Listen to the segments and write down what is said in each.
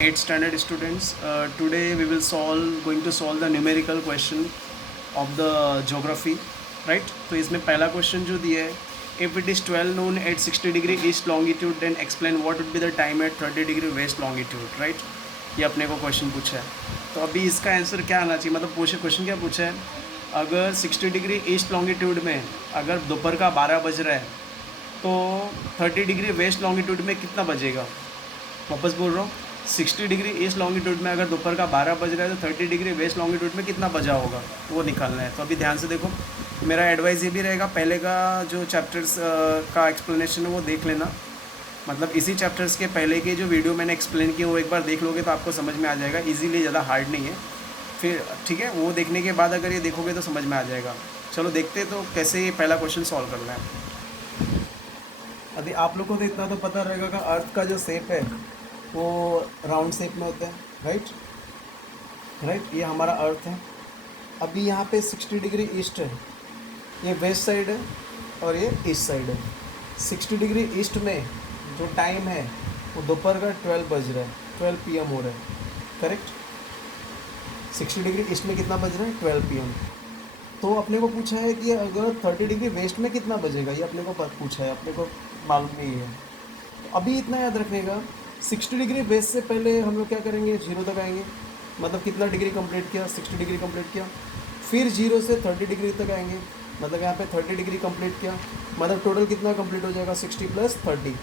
8th standard students. Today we will going to solve the numerical question of the geography, right? तो इसमें पहला question जो दिया है, if it is 12 noon at 60 degree east longitude, then explain what would be the time at 30 degree west longitude, right? ये अपने को question पूछा है. तो अभी इसका आंसर क्या आना चाहिए, मतलब पूछे क्वेश्चन क्या पूछा है, अगर 60 डिग्री ईस्ट लॉन्गिट्यूड में अगर दोपहर का 12 बज रहा है तो 30 डिग्री वेस्ट लॉन्गिट्यूड में कितना बजेगा. वापस बोल रहा हूँ, 60 डिग्री ईस्ट लॉन्गिट्यूड में अगर दोपहर का 12 बज रहा है तो 30 डिग्री वेस्ट लॉन्गिट्यूड में कितना बजा होगा वो निकालना है. तो अभी ध्यान से देखो, मेरा एडवाइस ये भी रहेगा, पहले का जो चैप्टर्स का एक्सप्लेनेशन है वो देख लेना. मतलब इसी चैप्टर्स के पहले के जो वीडियो मैंने एक्सप्लेन किए वो एक बार देख लोगे तो आपको समझ में आ जाएगा. इजीली, ज़्यादा हार्ड नहीं है. फिर ठीक है, वो देखने के बाद अगर ये देखोगे तो समझ में आ जाएगा. चलो देखते तो कैसे ये पहला क्वेश्चन सॉल्व करना है. अभी आप लोगों को तो इतना तो पता रहेगा कि अर्थ का जो शेप है वो राउंड शेप में होता है, राइट. ये हमारा अर्थ है. अभी यहाँ पे 60 डिग्री ईस्ट है, ये वेस्ट साइड है और ये ईस्ट साइड है. 60 डिग्री ईस्ट में जो टाइम है वो दोपहर का 12 बज रहा है, 12 PM हो रहा है, करेक्ट. 60 डिग्री ईस्ट में कितना बज रहा है, 12 PM. तो अपने को पूछा है कि अगर 30 डिग्री वेस्ट में कितना बजेगा, ये अपने को पूछा है, अपने को मालूम नहीं है. तो अभी इतना याद रखने का, 60 डिग्री वेस्ट से पहले हम लोग क्या करेंगे, जीरो तक आएंगे. मतलब कितना डिग्री कंप्लीट किया, 60 डिग्री कंप्लीट किया. फिर जीरो से 30 डिग्री तक आएंगे, मतलब यहाँ पे 30 डिग्री कंप्लीट किया. मतलब टोटल कितना कंप्लीट हो जाएगा, 60 + 30.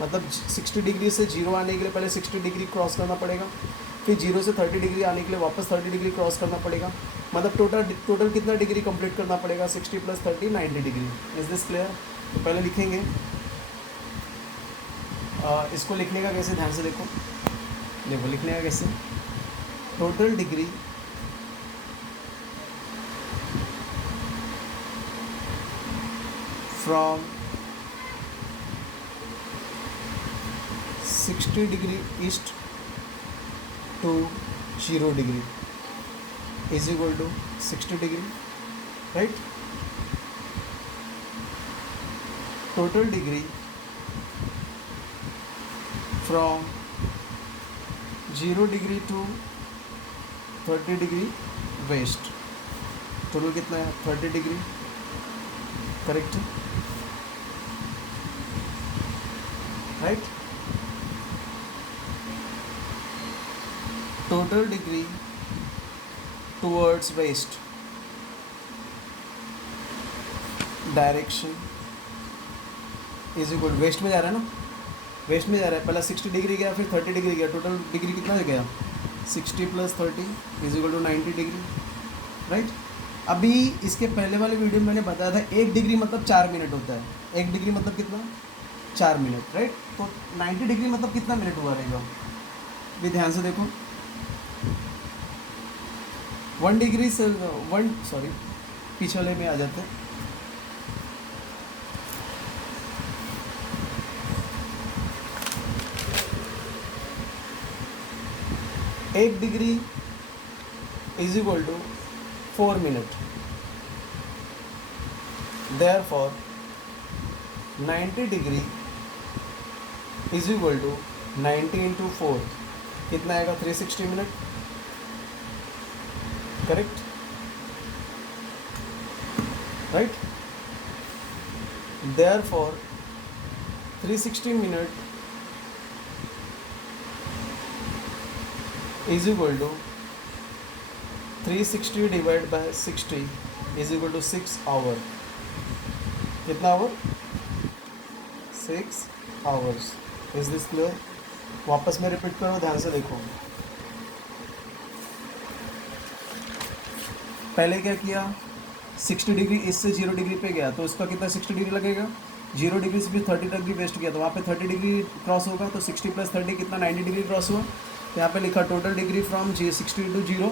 मतलब 60 डिग्री से जीरो आने के लिए पहले 60 डिग्री क्रॉस करना पड़ेगा. फिर जीरो से 30 डिग्री आने के लिए वापस 30 डिग्री क्रॉस करना पड़ेगा. मतलब टोटल कितना डिग्री कंप्लीट करना पड़ेगा, 60 + 30 90 डिग्री. Is this clear. तो पहले लिखेंगे, इसको लिखने का कैसे, ध्यान से देखो. लिखने का कैसे, total degree from 60 degree east to 0 degree is equal to 60 degree, right. Total degree from 0 degree to 30 degree west, total कितना है, 30 degree, correct, right. Total degree towards west direction is equal, west में जा रहा है ना, waste में जा रहा है. पहला 60 डिग्री गया, फिर 30 डिग्री गया, टोटल डिग्री कितना हो गया, 60 + 30 is equal to 90 degree, right. अभी इसके पहले वाले वीडियो में मैंने बताया था 1 डिग्री मतलब 4 मिनट होता है. 1 डिग्री मतलब कितना, 4 मिनट, राइट. तो 90 डिग्री मतलब कितना मिनट हुआ रहेगा, भी ध्यान से देखो. 1 डिग्री से पीछे वाले में आ जाते हैं. एक degree is equal to 4 minute. Therefore 90 degree is equal to 90 × 4 कितना आएगा, 360 minute, correct, right. Therefore 360 minute is equal to 360 divide by 60 is equal to 6 hour. कितना hour, 6 hours. Is this clear. वापस में रिपीट करो, ध्यान से देखो. पहले क्या किया, 60 डिग्री इससे 0 डिग्री पे गया तो उसका कितना 60 डिग्री लगेगा. 0 डिग्री से फिर 30 डिग्री वेस्ट किया तो वहाँ पे 30 डिग्री क्रॉस होगा, तो 60 + 30 कितना, 90 डिग्री क्रॉस हुआ. तो यहाँ पे लिखा total degree from 60 to 0,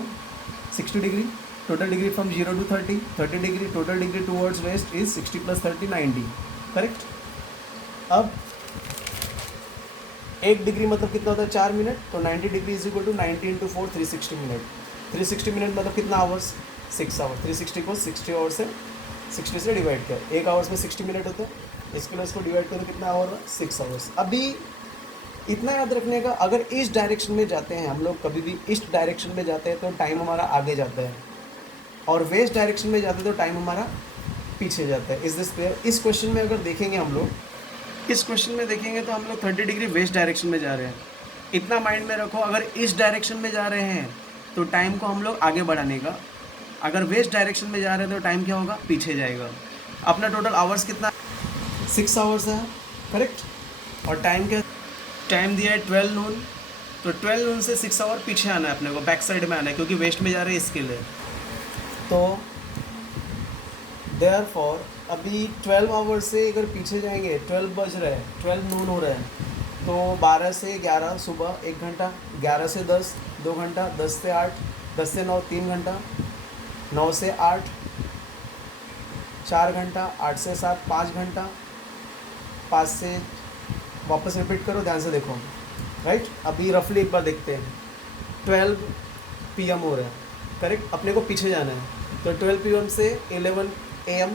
60 degree. Total degree from 0 to 30, 30 degree. Total degree towards west is 60 + 30 90, correct. अब 1 डिग्री मतलब कितना होता है, 4 मिनट. तो 90 degree is equal to 90 × 4 360 minute. 360 minute मतलब कितना आवर्स, 6 आवर्स. 360 को 60 आवर्स से 60 से डिवाइड किया. 1 आवर्स में 60 मिनट होते हैं, इसके लिए इसको डिवाइड करो, कितना आवर, 6 आवर्स. अभी इतना याद रखने का, अगर ईस्ट डायरेक्शन में जाते हैं हम लोग, कभी भी ईस्ट डायरेक्शन में जाते हैं तो टाइम हमारा आगे जाता है, और वेस्ट डायरेक्शन में जाते हैं तो टाइम हमारा पीछे जाता है। Is this clear? इस क्वेश्चन में अगर देखेंगे हम लोग, इस क्वेश्चन में देखेंगे तो हम लोग 30 डिग्री वेस्ट डायरेक्शन में जा रहे हैं। इतना माइंड में रखो, अगर ईस्ट डायरेक्शन में जा रहे हैं तो टाइम को हम लोग आगे बढ़ाने का, अगर वेस्ट डायरेक्शन में जा रहे हैं तो टाइम क्या होगा, पीछे जाएगा। अपना टोटल आवर्स कितना, 6 आवर्स है, करेक्ट। और टाइम क्या, टाइम दिया है 12 नून, तो 12 नून से 6 आवर पीछे आना है अपने को, बैक साइड में आना है, क्योंकि वेस्ट में जा रहे हैं इसके लिए। तो देयरफॉर अभी 12 आवर्स से अगर पीछे जाएंगे, 12 बज रहे हैं, 12 नून हो रहा है, तो 12 से 11 सुबह 1 घंटा, 11 से 10 2 घंटा, 10 से 8, 10 से 9 3 घंटा, 9 से 8 4 घंटा, 8 से 7 5 घंटा, 5 से वापस रिपीट करो, ध्यान से देखो, राइट। अभी रफली एक बार देखते हैं, 12 PM हो रहा है, करेक्ट, अपने को पीछे जाना है, तो 12 PM से 11 AM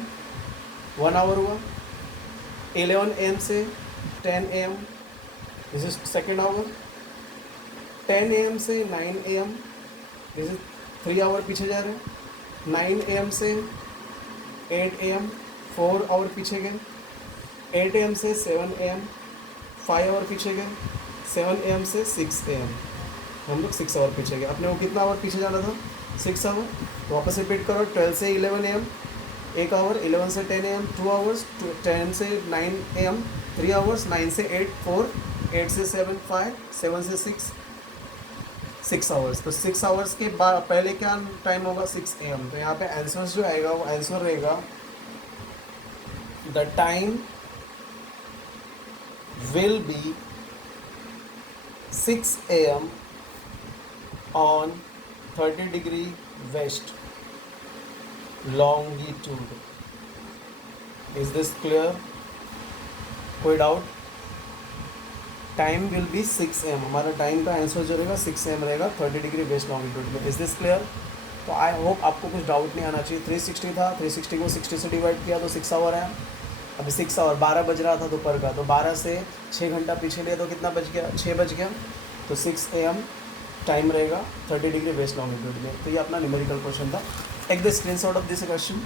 1 आवर हुआ, 11 AM से 10 AM, this is second hour, 10 AM से 9 AM, दिस इज 3 आवर पीछे जा रहे हैं, 9 AM से 8 AM 4 आवर पीछे गए, 8 AM से 7 AM 5 आवर पीछे गए, 7 AM से 6 AM हम लोग 6 आवर पीछे गए। अपने को कितना आवर पीछे जाना था, 6 आवर, तो वापस रिपीट करो, 12 से 11 AM 1 आवर, 11 से 10 AM 2 आवर्स, 10 से 9 AM 3 आवर्स, 9 से 8 4, 8 से 7 5, 7 से 6 आवर्स। तो 6 आवर्स के बाद पहले क्या टाइम होगा, 6 AM। तो यहाँ पे आंसर जो आएगा वो आंसर रहेगा, the time will be 6 AM on 30 degree west longitude. Is this clear? कोई doubt? Time will be 6 AM, हमारा टाइम का आंसर जो रहेगा 6 AM रहेगा 30 डिग्री वेस्ट लॉन्गिट्यूड में। Is this clear? तो आई होप आपको कुछ डाउट नहीं आना चाहिए। 360 था, 360 को 60 से डिवाइड किया तो 6 आवर है। अभी 6 आवर 12 बज रहा था दोपहर का, तो 12 से 6 घंटा पीछे लिया तो कितना बज गया, 6 बज गया। तो 6 AM टाइम रहेगा 30 डिग्री वेस्ट लॉन्गिट्यूड में। तो ये अपना न्यूमेरिकल क्वेश्चन था। Take the screenshot of this question.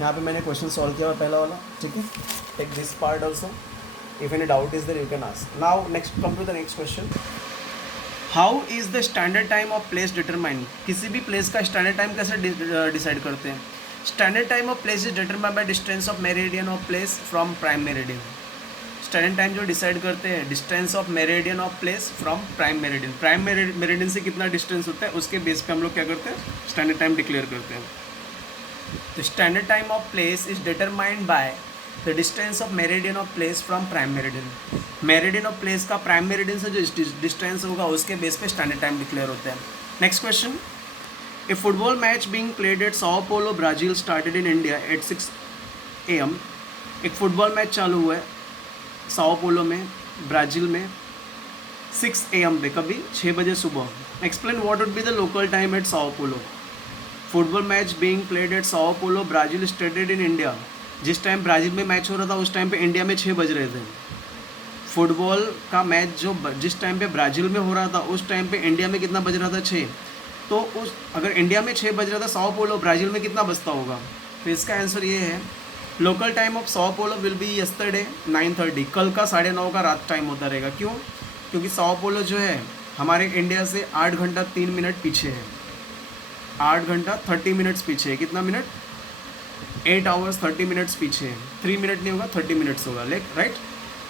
यहाँ पे मैंने क्वेश्चन सॉल्व किया हुआ पहला वाला, ठीक है। Take this part also, if any doubt is there you can ask. Now next come to the next question. How is the standard time of place determined? किसी भी प्लेस का स्टैंडर्ड टाइम कैसे डिसाइड करते हैं? Standard time of place is determined by distance of meridian of place from prime meridian. Standard time जो decide करते हैं, distance of meridian of place from prime meridian. Prime meridian से कितना distance होता है उसके बेस पे हम लोग क्या करते हैं, स्टैंडर्ड टाइम डिक्लेयर करते हैं। तो standard time of place is determined by the distance of meridian of place from prime meridian. Meridian of place का प्राइम मेरिडियन से जो डिस्टेंस होगा उसके बेस पे स्टैंडर्ड टाइम डिक्लेयर होता है। Next question. A football match being played at Sao Paulo, Brazil started in India at 6 AM. एक football match चालू हुआ है साओ पोलो में, ब्राज़ील में 6 AM पे, कभी 6 बजे सुबह। Explain what would be the local time at साओ पोलो। Football match being played at साओ पोलो, ब्राज़ील स्टार्टेड इन इंडिया। जिस टाइम ब्राज़ील में मैच हो रहा था उस टाइम पे इंडिया में 6 बज रहे थे। फुटबॉल का मैच जो जिस टाइम पे ब्राज़ील में हो रहा था उस टाइम पे इंडिया में कितना बज रहा था, 6। तो उस अगर इंडिया में 6 बज रहा था, साओ पोलो ब्राज़ील में कितना बजता होगा? तो इसका आंसर ये है, local time of Sao Paulo will be yesterday 9:30। कल का 9:30 का रात टाइम होता रहेगा। क्यों? क्योंकि साओ पोलो जो है हमारे इंडिया से 8 घंटा 3 मिनट पीछे है। 8 घंटा 30 मिनट्स पीछे है। कितना मिनट? 8 आवर्स 30 मिनट्स पीछे है। 3 मिनट नहीं होगा, 30 मिनट्स होगा, राइट।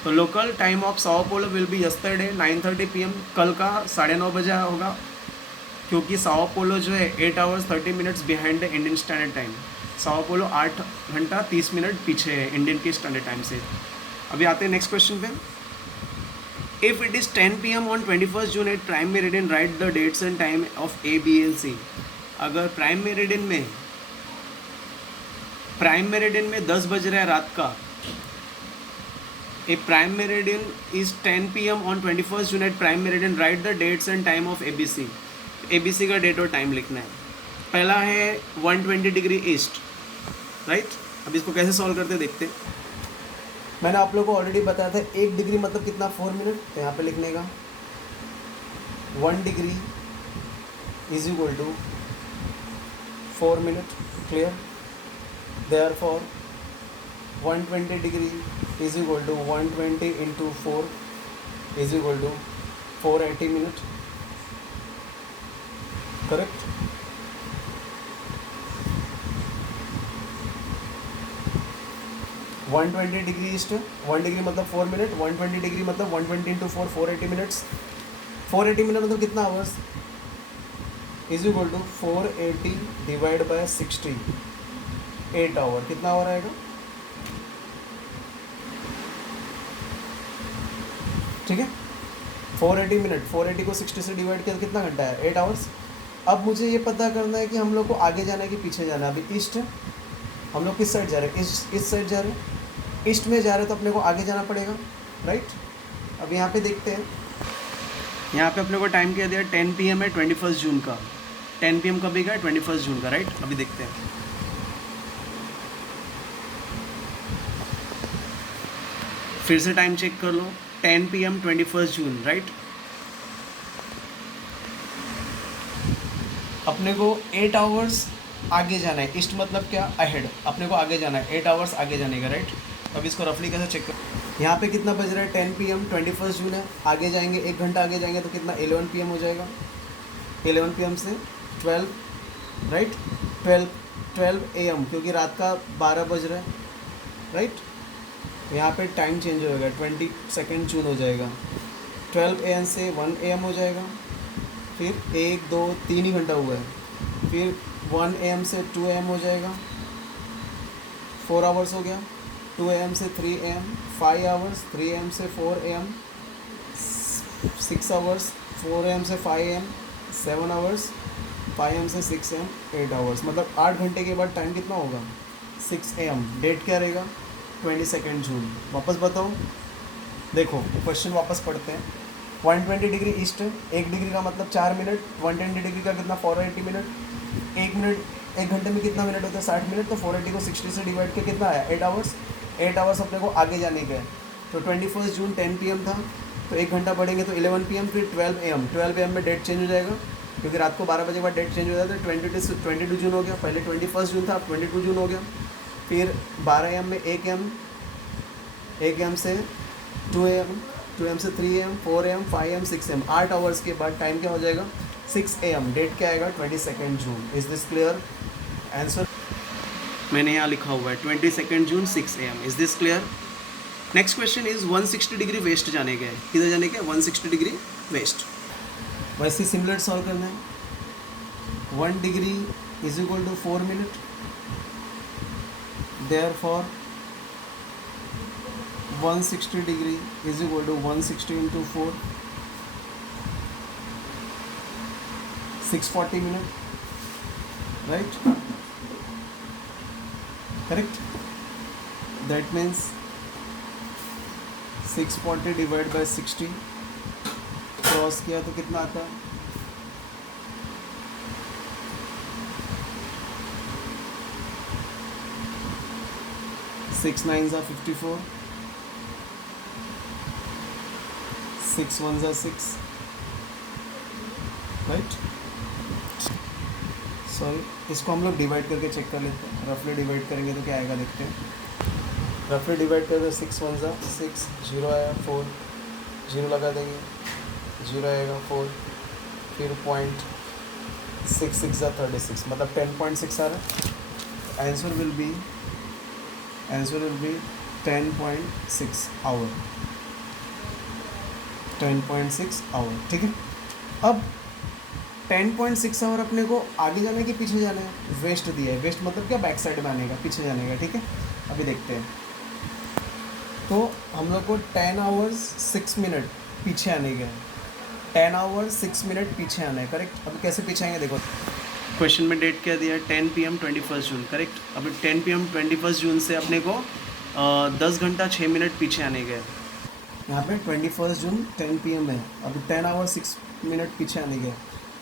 तो local time of Sao Paulo will be yesterday 9:30 PM। कल का 9:30 बजे होगा, क्योंकि साओ पोलो जो है 8 hours 30 minutes behind the Indian standard time. Sao Paulo 8 घंटा 30 मिनट पीछे है इंडियन के स्टैंडर्ड टाइम से। अभी आते हैं नेक्स्ट क्वेश्चन पे। If it is 10 PM on 21 June at prime meridian, right the dates and time of A, B and C। अगर प्राइम मेरिडियन में 10 बज रहा है रात का, a prime meridian is 10 PM on 21 June at prime meridian, right the dates and time of ABC। ABC का date और time लिखना है। पहला है 120 डिग्री ईस्ट, राइट। अब इसको कैसे सॉल्व करते देखते। मैंने आप लोगों को ऑलरेडी बताया था 1 डिग्री मतलब कितना, 4 मिनट। तो यहाँ पे लिखने का 1 degree is equal to 4 minute. Clear? Therefore 120 degree is equal to 120 into 4 is equal to 480 minute. Correct? One 120 degree east 1 degree मतलब 4 मिनट, 120 डिग्री मतलब 120 इंटू 4 480 मिनट्स। 480 मिनट मतलब कितना hours, is equal to 480 divide by 60, 8 hour. कितना hour आएगा? ठीक है, 480 minute, 480 को 60 से डिवाइड किया तो कितना घंटा है, 8 आवर्स। अब मुझे ये पता करना है कि हम लोग को आगे जाना है कि पीछे जाना है। अभी ईस्ट है, हम लोग किस साइड जा रहे हैं, इस साइड जा रहे हैं। ईस्ट में जा रहे हैं तो अपने को आगे जाना पड़ेगा, राइट? अब यहाँ पे देखते हैं, यहाँ पे अपने को टाइम क्या दिया, 10 PM है 21 जून का। 10 PM कभी का है, 21 जून का, राइट? अभी देखते हैं, फिर से टाइम चेक कर लो, 10 PM 21 जून, राइट? अपने को 8 आवर्स आगे जाना है। ईस्ट मतलब क्या, अहेड। अपने को आगे जाना है, 8 आवर्स आगे जाने का, राइट? अब इसको रफली कैसे चेक कर, यहाँ पे कितना बज रहा है, 10 PM 21 जून है। आगे जाएंगे, 1 घंटा आगे जाएंगे तो कितना, 11 PM हो जाएगा। 11 PM से 12, राइट? 12 AM, क्योंकि रात का 12 बज रहा है, राइट? यहाँ पे टाइम चेंज होएगा, 22 जून हो जाएगा। 12 AM से 1 AM हो जाएगा, फिर 1 2 3 ही घंटा हुआ है। फिर 1 AM से 2 AM हो जाएगा, 4 आवर्स हो गया। 2 AM से 3 AM 5 आवर्स, 3 AM से 4 AM 6 आवर्स, 4 AM से 5 AM 7 आवर्स, 5 AM से 6 AM 8 आवर्स। मतलब 8 घंटे के बाद टाइम कितना होगा, 6 AM। डेट क्या रहेगा, 22 जून। वापस बताओ, देखो क्वेश्चन वापस पढ़ते हैं। 120 डिग्री ईस्ट, 1 डिग्री का मतलब 4 मिनट, 120 डिग्री का कितना, 480 मिनट। 1 घंटे में कितना मिनट होता है, 60 मिनट। तो 480 को 60 से डिवाइड किया कितना आया, 8 आवर्स। 8 आवर्स अपने को आगे जाने का है। तो 21 जून 10 PM था, तो 1 घंटा बढ़ेंगे तो 11 PM, फिर 12 AM। 12 AM में डेट चेंज हो जाएगा, क्योंकि रात को 12 बजे के बाद डेट चेंज हो जाता है। 22 जून हो गया, पहले 21 जून था, अब 22 जून हो गया। फिर 12 AM में 1 AM, 1 AM से 2 AM, 2 AM से 3 AM, 4 AM, 5 AM, 6 AM। 8 hours के बाद टाइम क्या हो जाएगा, 6 AM। डेट क्या आएगा, 22 June. Is this clear? Answer मैंने यहाँ लिखा हुआ है 22 June 6 AM। Is this clear? Next question is 160 degree west जाने का है। किधर जाने का है, 160 डिग्री वेस्ट। वैसे सिमिलर सॉल्व करना है। 1 degree is equal to 4 minute, therefore 160 degree is equal to 160 into 4, 640 minute, right? Correct? That means 640 divide by 60 cross किया तो कितना आता है, 6 9s are 54, 6 1s are 6, right? Sorry, इसको हम लोग डिवाइड करके चेक कर लेते हैं। रफली डिवाइड करेंगे तो क्या आएगा, देखते हैं। रफली डिवाइड करके 6 1s are 6, 0 आया, 4 0 लगा देंगे, 0 आएगा, 4, फिर पॉइंट 6 6 are 36, मतलब 10.6 आ रहा है। Answer will be 10.6 hour, 10.6 hour. ठीक है, अब 10.6 आवर अपने को आगे जाना है कि पीछे जाना है, वेस्ट दिया है। वेस्ट मतलब क्या, बैक साइड में आने का, पीछे जाने का। ठीक है, अभी देखते हैं। तो हम लोग को 10 आवर्स 6 मिनट पीछे आने का है, 10 आवर्स 6 मिनट पीछे आना है, करेक्ट? अभी कैसे पीछे आएंगे, देखो क्वेश्चन में डेट क्या दिया है, 10 PM 21 जून, करेक्ट? अभी 10 PM 21 जून से अपने को 10 घंटा 6 मिनट पीछे आने का है। यहाँ पे 21 जून 10 PM है, अभी 10 आवर्स 6 मिनट पीछे आने का है।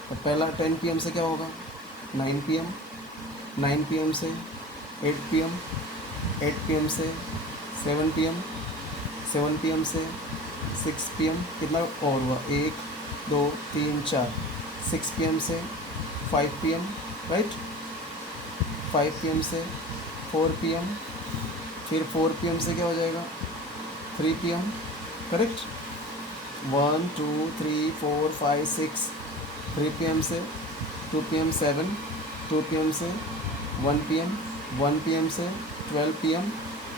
तो पहला 10 PM से क्या होगा, 9 PM, 9 PM से 8 PM, 8 PM से 7 PM, 7 PM से 6 PM, कितना और हुआ, 1 2 3 4, 6 PM से 5 PM, राइट, 5 PM से 4 PM, फिर 4 PM से क्या हो जाएगा, 3 PM, करेक्ट, 1 2 3 4 5 6, 3 PM से 2 PM 7, 2 PM से 1 PM, 1 PM से 12 PM,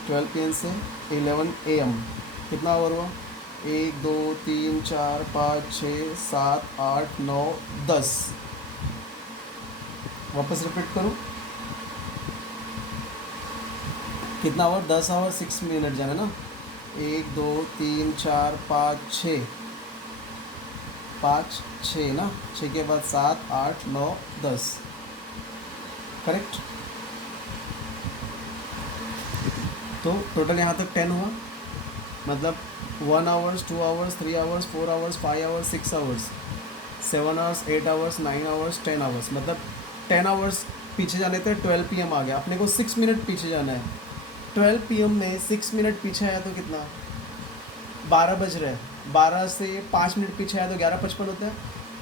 12 PM से 11 AM, कितना ओवर हुआ, 1 2 3 4 5 6 7 8 9 10, वापस रिपीट करूँ, कितना आवर, 10 आवर 6 मिनट जाना ना, 1 2 3 4 5 6, 5 6 ना, 6 के बाद 7 8 9 10, करेक्ट। तो टोटल यहाँ तक 10 हुआ, मतलब 1 hours 2 hours 3 hours 4 hours 5 hours 6 hours 7 hours 8 hours 9 hours 10 hours, मतलब 10 आवर्स पीछे जाने थे, 12 PM आ गया, अपने को 6 मिनट पीछे जाना है, 12 PM में 6 मिनट पीछे आया तो कितना, 12 बज रहे हैं, 12 से 5 मिनट पीछे आया तो 11:55 होता है,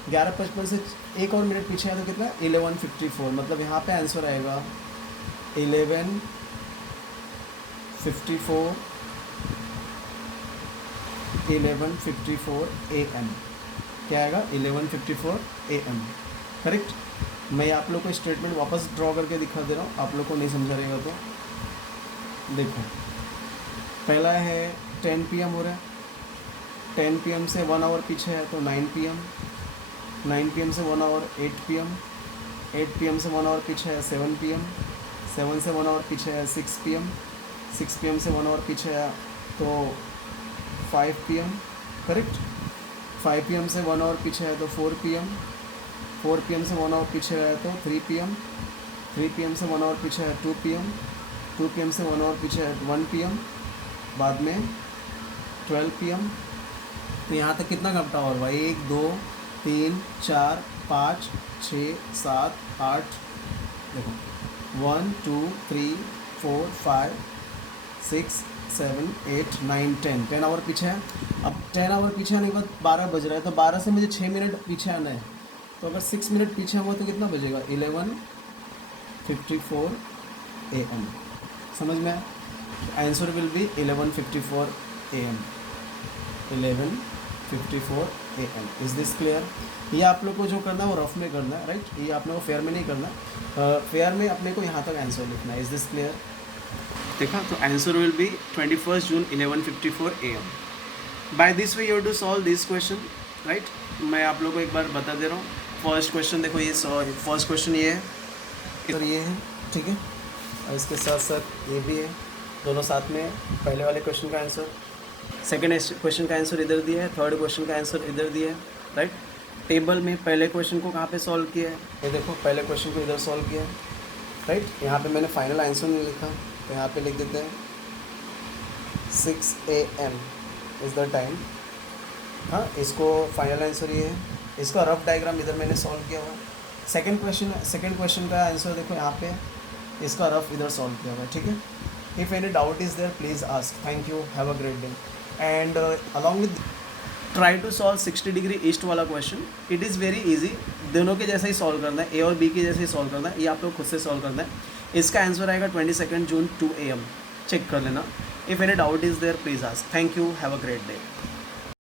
11:55 से एक और मिनट पीछे आया तो कितना, 11:54, मतलब यहाँ पे आंसर आएगा 11:54 AM, क्या आएगा, 11:54 AM, करेक्ट। मैं आप लोग को स्टेटमेंट वापस ड्रॉ करके दिखा दे रहा हूँ, आप लोग को नहीं समझा रहेगा तो देखो, पहला है 10 PM हो रहा है, 10 PM से 1 आवर पीछे है तो 9 PM, 9 PM से 1 आवर 8 PM, 8 PM से 1 आवर पीछे है 7 PM, 7 से 1 आवर पीछे है 6 PM, 6 PM से 1 आवर पीछे है तो 5 PM, करेक्ट, 5 PM से 1 आवर पीछे है तो 4 PM, 4 PM से 1 आवर पीछे है तो 3 PM, 3 PM से 1 आवर पीछे है 2 PM, 2 PM से 1 आवर पीछे है 1 PM, बाद में 12 PM, तो यहाँ तक कितना घंटा और हुआ, 1 2 3 4 5 6 7 8, देखो 1 2 3 4 5 6 7 8 9 10, 10 आवर पीछे है। अब 10 आवर पीछे आने के बाद 12 बज रहा है, तो 12 से मुझे 6 मिनट पीछे आना है, तो अगर 6 मिनट पीछे हुआ तो कितना बजेगा, 11:54 AM, समझ में आया, answer will B 11:54 AM, 11:54 AM, is this clear. ये आप लोग को जो करना है वो रफ में करना है, राइट, ये आप लोग को फेयर में नहीं करना, फेयर में अपने को यहाँ तक आंसर लिखना है, इज दिस क्लियर। देखा, तो answer will be 21 June 11:54 AM। By this way you to solve this question, right. मैं आप लोग को एक बार बता दे रहा हूँ, फर्स्ट क्वेश्चन देखो, ये फर्स्ट क्वेश्चन ये है और ये है, ठीक है, और इसके साथ साथ ये भी है, दोनों साथ में पहले वाले क्वेश्चन का आंसर, सेकेंड क्वेश्चन का आंसर इधर दिया है, थर्ड क्वेश्चन का आंसर इधर दिया है, राइट। टेबल में पहले क्वेश्चन को कहाँ पे सॉल्व किया है, ये देखो, पहले क्वेश्चन को इधर सॉल्व किया है, राइट। यहाँ पे मैंने फाइनल आंसर नहीं लिखा, तो यहाँ पे लिख देते हैं 6 AM इज़ द टाइम, हाँ, इसको फाइनल आंसर ये है, इसका रफ डायग्राम इधर मैंने सॉल्व किया हुआ है। सेकेंड क्वेश्चन का आंसर देखो यहाँ पे, इसका रफ इधर सॉल्व किया हुआ है, ठीक है। If any doubt is there please ask, thank you, have a great day. And along with try to solve 60 degree east वाला question, it is very easy, दोनों के जैसा ही सॉल्व करना है, ए और बी के जैसे ही सॉल्व करना है, ये आप लोग खुद से सॉल्व करना है। इसका आंसर आएगा 22 जून 2 AM, चेक कर लेना। If any doubt is there please ask, thank you, have a great day.